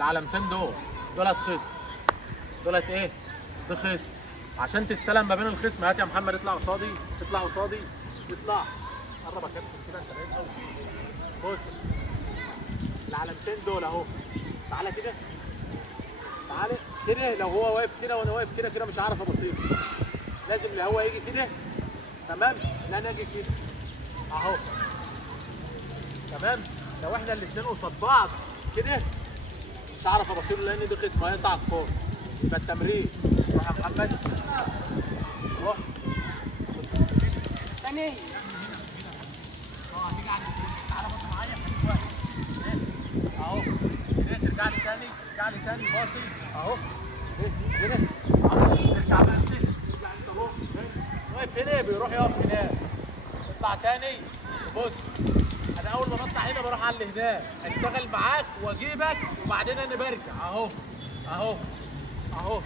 العلامتين دولت خصم. دولت ايه؟ ده خصم. عشان تستلم ما بين الخصم. هات يا محمد، اطلع قصادي، اطلع قصادي، اطلع. قرب يا كابتن كده، انت بعيد قوي. بص العلامتين دول اهو. تعالى كده، تعالى كده. لو هو واقف كده وانا واقف كده، كده مش هعرف ابصيله. لازم اللي هو يجي كده، تمام؟ لا انا اجي كده اهو، تمام؟ لو احنا الاثنين قصاد بعض كده مش هعرف ابصيله، لان دي خصم هيقطع الكوره. يبقى التمرين. روح يا محمد، روح تاني. هتيجي على الكوره، تعالى بص معايا، خليك واقف اهو كده. ترجع لي تاني، ترجع لي تاني، باصي اهو كده اهو. ترجع بقى كده، ترجع انت اهو واقف هنا، بيروح يقف هناك. اطلع تاني. بص انا اول ما بطلع هنا بروح على اللي هناك، اشتغل معاك واجيبك، وبعدين انا برجع اهو اهو اهو.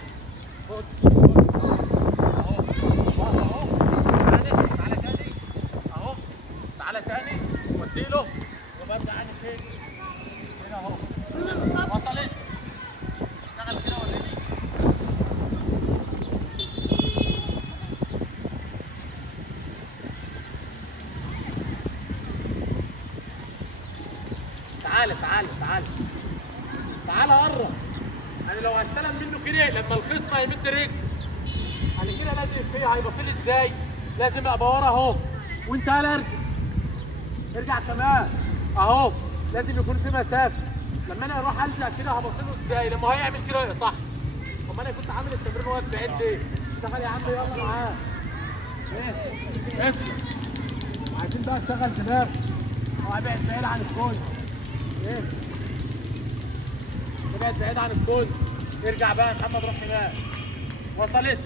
خد اهو اهو. تعالى تاني اهو، تعالى تاني واديله وبرجع انا فين؟ هنا اهو. وصلت؟ اشتغل كده وريني. تعالى تعالى تعالى تعالى قرب. انا لو هستلم منه كده لما الخصم هيمد رجله، انا كده لازم فيه. هيبصيلي ازاي؟ لازم ابقى ورا اهو، وانت هلا ارجع. ارجع كمان اهو. لازم يكون في مسافه. لما انا اروح الزق كده هبصيله ازاي؟ لما هيعمل كده يقطعها. طب انا كنت عامل التمرين واقف بعيد ليه؟ اشتغل يا عم، يلا معاه. ايه؟ عايزين بقى تشغل دماغك. هو ابعد بعيد عن الكل. ايه؟ ابعد بعيد عن الكل. ارجع بقى يا محمد، روح هناك. وصلت؟